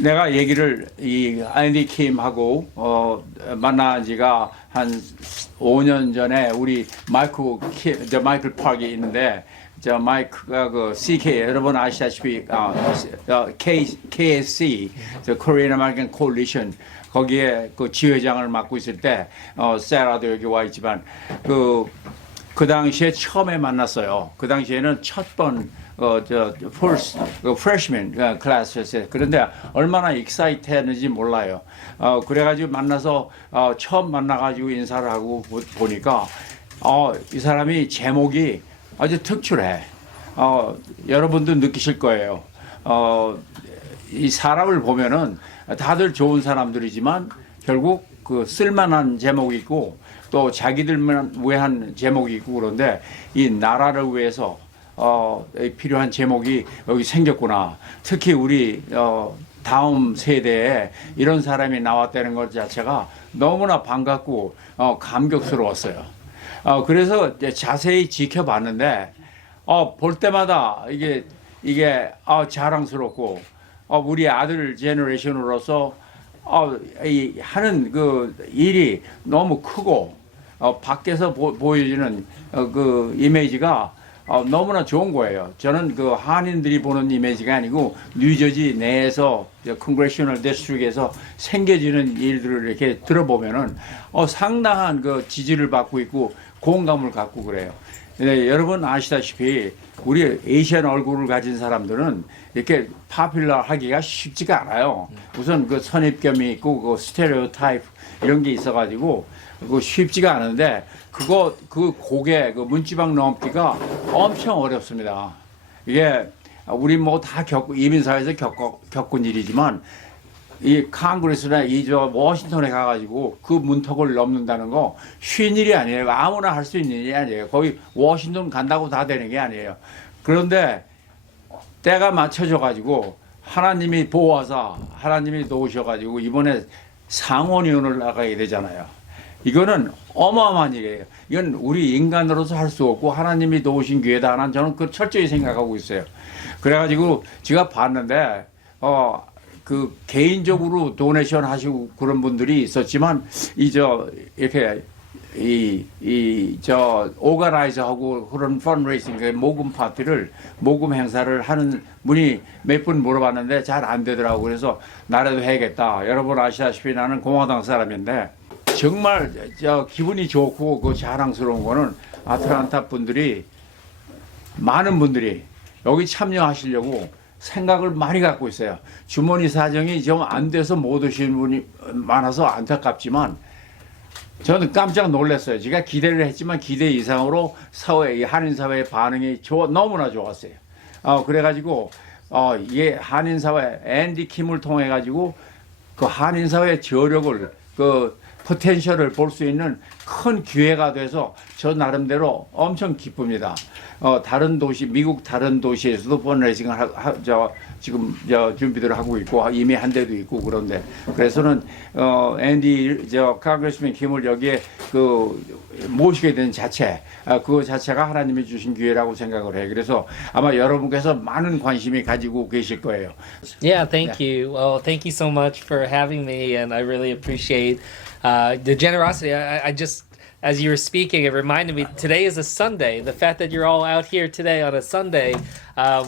내가 얘기를 이 앤디 킴하고 만난 지가 한 5년 전에 우리 마이클 파크이 있는데 저 마이크가 그 CK 여러분 아시다시피 KSC 저 Korean American Coalition 거기에 그 지회장을 맡고 있을 때 세라도 여기 와 있지만 그 당시에 처음에 만났어요. 그 당시에는 first freshman 클래스였어요. 그런데 얼마나 익사이트했는지 몰라요. 그래가지고 만나서 처음 만나가지고 인사를 하고 보니까 이 사람이 제목이 아주 특출해. 여러분도 느끼실 거예요. 이 사람을 보면은 다들 좋은 사람들이지만 결국 그 쓸만한 제목이 있고 또 자기들만 위한 제목이 있고 그런데 이 나라를 위해서 필요한 제목이 여기 생겼구나. 특히 우리 다음 세대에 이런 사람이 나왔다는 것 자체가 너무나 반갑고 감격스러웠어요. 그래서 자세히 지켜봤는데 볼 때마다 이게 자랑스럽고 우리 아들 제너레이션으로서 하는 그 일이 너무 크고 밖에서 보여지는 그 이미지가 너무나 좋은 거예요. 저는 그 한인들이 보는 이미지가 아니고 뉴저지 내에서 컨그레셔널 디스트릭에서 생겨지는 일들을 이렇게 들어보면은 상당한 그 지지를 받고 있고 공감을 갖고 그래요. 근데 여러분 아시다시피 우리 에이시안 얼굴을 가진 사람들은 이렇게 파퓰러 하기가 쉽지가 않아요. 우선 그 선입견이 있고 그 스테레오타입 이런 게 있어가지고 그거 쉽지가 않은데 그 고개 그 문지방 넘기가 엄청 어렵습니다. 이게 우리 뭐 다 이민사회에서 겪은 일이지만 이 콩그레스나 워싱턴에 가가지고 그 문턱을 넘는다는 거 쉬운 일이 아니에요. 아무나 할 수 있는 일이 아니에요. 거기 워싱턴 간다고 다 되는 게 아니에요. 그런데 때가 맞춰져가지고 하나님이 보호하사 하나님이 도우셔가지고 이번에 상원의원을 나가게 되잖아요. 이거는 어마어마한 일이에요. 이건 우리 인간으로서 할 수 없고 하나님이 도우신 기회다. 하는 저는 그 철저히 생각하고 있어요. 그래가지고 제가 봤는데 그 개인적으로 도네이션 하시고 그런 분들이 있었지만 이렇게 오가나이저하고 그런 펀레이싱 모금 행사를 하는 분이 몇 분 물어봤는데 잘 안 되더라고. 그래서 나라도 해야겠다. 여러분 아시다시피 나는 공화당 사람인데 정말 기분이 좋고 그 자랑스러운 거는 애틀랜타 분들이 많은 분들이 여기 참여하시려고 생각을 많이 갖고 있어요. 주머니 사정이 좀 안 돼서 못 오시는 분이 많아서 안타깝지만 저는 깜짝 놀랐어요. 제가 기대를 했지만 기대 이상으로 이 한인사회의 반응이 너무나 좋았어요. 그래가지고 이게 한인사회 앤디 킴을 통해 가지고 그 한인사회의 저력을 포텐셜을 볼 수 있는 큰 기회가 돼서 저 나름대로 엄청 기쁩니다. 다른 도시, 미국 다른 도시에서도 펀레이싱을 지금 준비를 하고 있고 이미 한 데도 있고 그런데 그래서는 앤디 컨그레스맨 킴을 여기에 모시게 된 자체 그 자체가 하나님이 주신 기회라고 생각을 해요. 그래서 아마 여러분께서 많은 관심이 가지고 계실 거예요. Yeah, thank you. Well, thank you so much for having me, and I really appreciate the generosity. I just, as you were speaking, it reminded me today is a Sunday. The fact that you're all out here today on a Sunday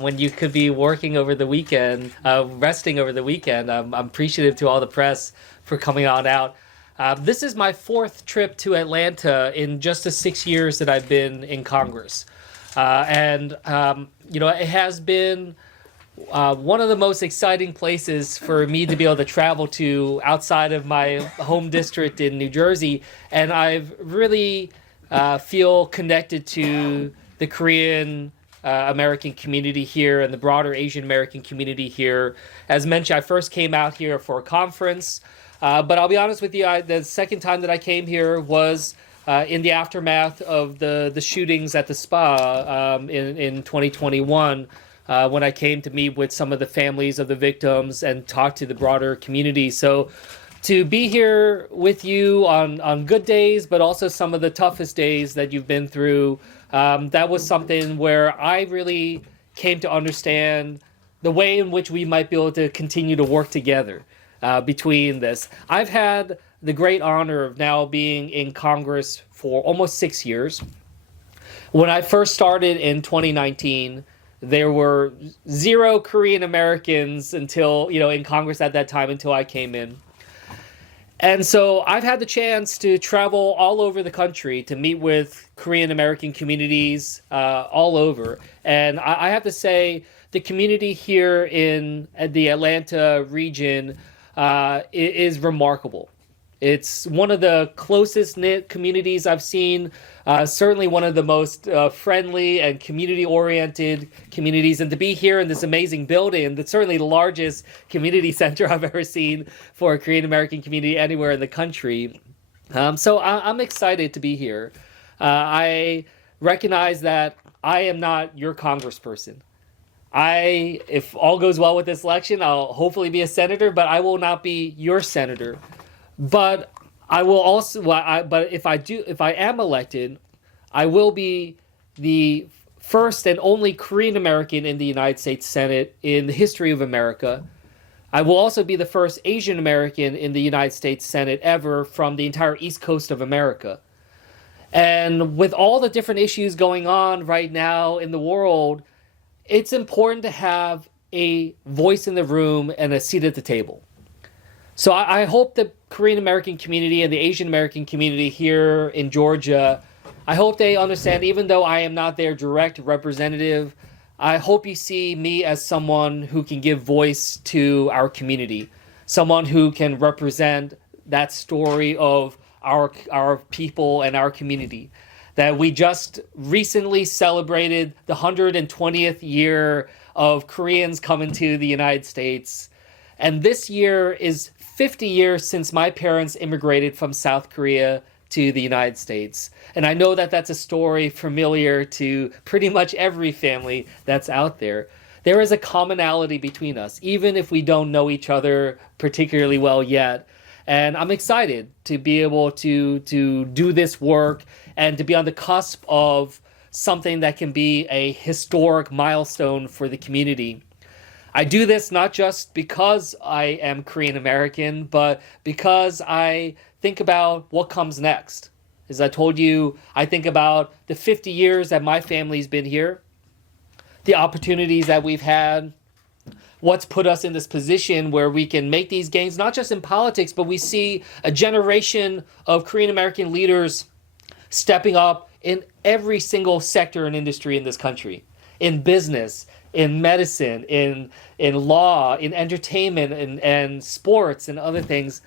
when you could be working over the weekend, resting over the weekend, I'm appreciative to all the press for coming on out. This is my fourth trip to Atlanta in just the 6 years that I've been in Congress. And it has been one of the most exciting places for me to be able to travel to outside of my home district in New Jersey. And I've really feel connected to the Korean American community here and the broader Asian American community here. As mentioned, I first came out here for a conference. But I'll be honest with you, the second time that I came here was in the aftermath of the shootings at the spa in 2021. When I came to meet with some of the families of the victims and talk to the broader community. So to be here with you on good days, but also some of the toughest days that you've been through, that was something where I really came to understand the way in which we might be able to continue to work together between this. I've had the great honor of now being in Congress for almost 6 years. When I first started in 2019, there were 0 Korean Americans until, in Congress at that time until I came in. And so I've had the chance to travel all over the country to meet with Korean American communities all over. And I have to say, the community here in the Atlanta region is remarkable. It's one of the closest knit communities I've seen, certainly one of the most friendly and community oriented communities. And to be here in this amazing building, that's certainly the largest community center I've ever seen for a Korean American community anywhere in the country. So I'm excited to be here. I recognize that I am not your congressperson. If all goes well with this election, I'll hopefully be a senator, but I will not be your senator. But I will also. But if I am elected, I will be the first and only Korean American in the United States Senate in the history of America. I will also be the first Asian American in the United States Senate ever from the entire East Coast of America. And with all the different issues going on right now in the world, it's important to have a voice in the room and a seat at the table. So I hope the Korean American community and the Asian American community here in Georgia, I hope they understand, even though I am not their direct representative, I hope you see me as someone who can give voice to our community, someone who can represent that story of our people and our community. That we just recently celebrated the 120th year of Koreans coming to the United States. And this year is 50 years since my parents immigrated from South Korea to the United States. And I know that that's a story familiar to pretty much every family that's out there. There is a commonality between us, even if we don't know each other particularly well yet. And I'm excited to be able to do this work and to be on the cusp of something that can be a historic milestone for the community. I do this not just because I am Korean American, but because I think about what comes next. As I told you, I think about the 50 years that my family's been here, the opportunities that we've had, what's put us in this position where we can make these gains, not just in politics, but we see a generation of Korean American leaders stepping up in every single sector and industry in this country, in business, in medicine, in law, in entertainment, and sports and other things.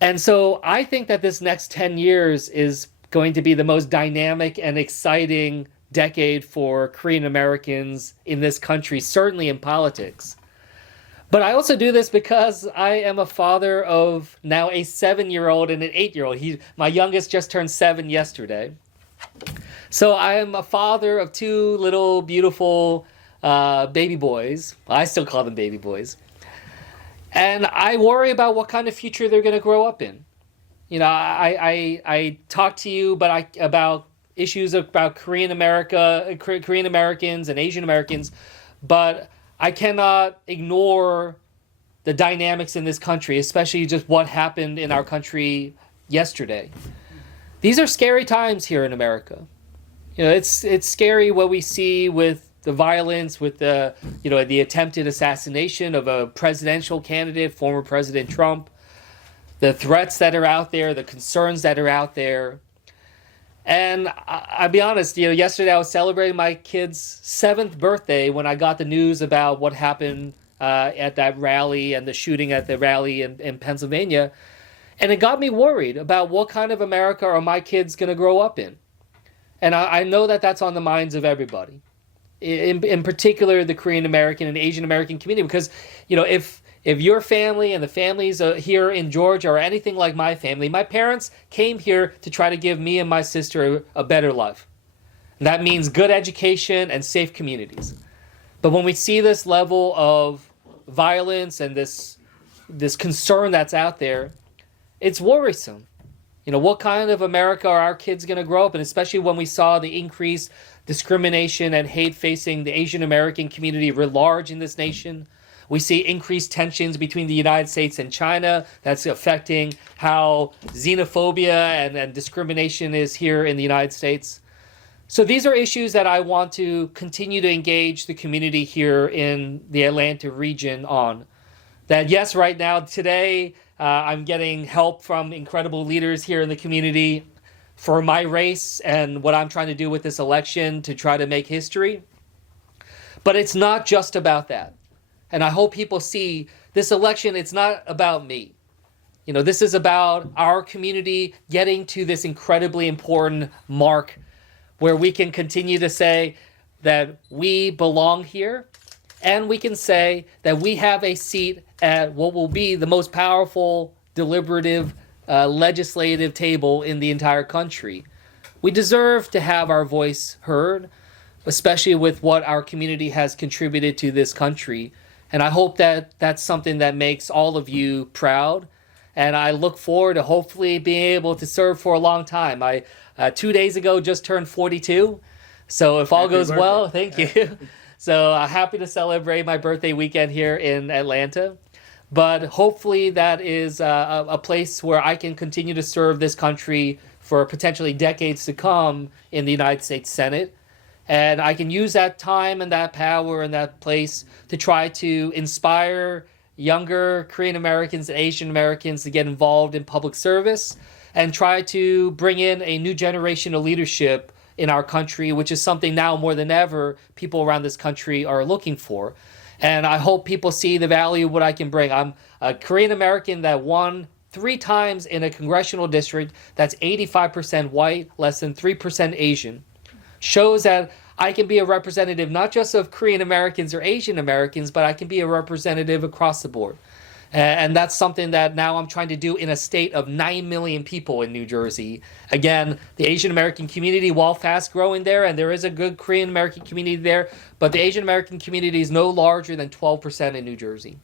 And so I think that this next 10 years is going to be the most dynamic and exciting decade for Korean Americans in this country, certainly in politics. But I also do this because I am a father of now a 7-year-old and an 8-year-old. My youngest just turned 7 yesterday. So I am a father of 2 little beautiful baby boys. I still call them baby boys. And I worry about what kind of future they're going to grow up in. I talk to you about issues about Korean Americans and Asian Americans, but I cannot ignore the dynamics in this country, especially just what happened in our country yesterday. These are scary times here in America. It's scary what we see with the violence, with the attempted assassination of a presidential candidate, former President Trump, the threats that are out there, the concerns that are out there. And I'll be honest, yesterday I was celebrating my kid's 7th birthday when I got the news about what happened at that rally and the shooting at the rally in Pennsylvania. And it got me worried about what kind of America are my kids going to grow up in. And I know that that's on the minds of everybody, in particular the Korean American and Asian American community, because if your family and the families here in Georgia are anything like my family, my parents came here to try to give me and my sister a better life. And that means good education and safe communities. But when we see this level of violence and this concern that's out there, it's worrisome. what kind of America are our kids going to grow up in, especially when we saw the increased discrimination and hate facing the Asian American community writ large in this nation. We see increased tensions between the United States and China that's affecting how xenophobia and discrimination is here in the United States. So these are issues that I want to continue to engage the community here in the Atlanta region on. That yes, right now, today, I'm getting help from incredible leaders here in the community for my race and what I'm trying to do with this election to try to make history. But it's not just about that. And I hope people see this election, it's not about me. This is about our community getting to this incredibly important mark where we can continue to say that we belong here, and we can say that we have a seat at what will be the most powerful, deliberative, legislative table in the entire country. We deserve to have our voice heard, especially with what our community has contributed to this country. And I hope that that's something that makes all of you proud. And I look forward to hopefully being able to serve for a long time. I 2 days ago just turned 42. So if all goes well, thank you. So happy to celebrate my birthday weekend here in Atlanta. But hopefully that is a place where I can continue to serve this country for potentially decades to come in the United States Senate. And I can use that time and that power and that place to try to inspire younger Korean Americans and Asian Americans to get involved in public service and try to bring in a new generation of leadership in our country, which is something now more than ever people around this country are looking for. And I hope people see the value of what I can bring. I'm a Korean American that won 3 times in a congressional district that's 85% white, less than 3% Asian. Shows that I can be a representative not just of Korean Americans or Asian Americans, but I can be a representative across the board. And that's something that now I'm trying to do in a state of 9 million people in New Jersey. Again, the Asian American community, while fast growing there, and there is a good Korean American community there, but the Asian American community is no larger than 12% in New Jersey.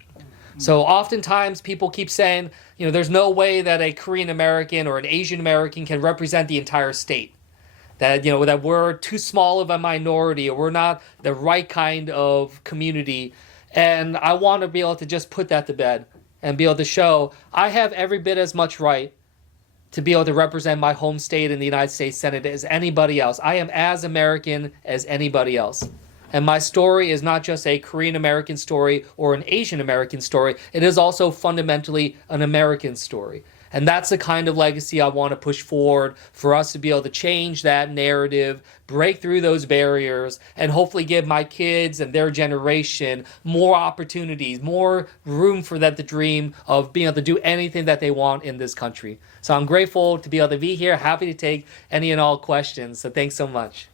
So oftentimes people keep saying, there's no way that a Korean American or an Asian American can represent the entire state. That that we're too small of a minority, or we're not the right kind of community. And I want to be able to just put that to bed and be able to show I have every bit as much right to be able to represent my home state in the United States Senate as anybody else. I am as American as anybody else. And my story is not just a Korean American story or an Asian American story. It is also fundamentally an American story. And that's the kind of legacy I want to push forward for us to be able to change that narrative, break through those barriers, and hopefully give my kids and their generation more opportunities, more room for them to dream of being able to do anything that they want in this country. So I'm grateful to be able to be here, happy to take any and all questions. So thanks so much.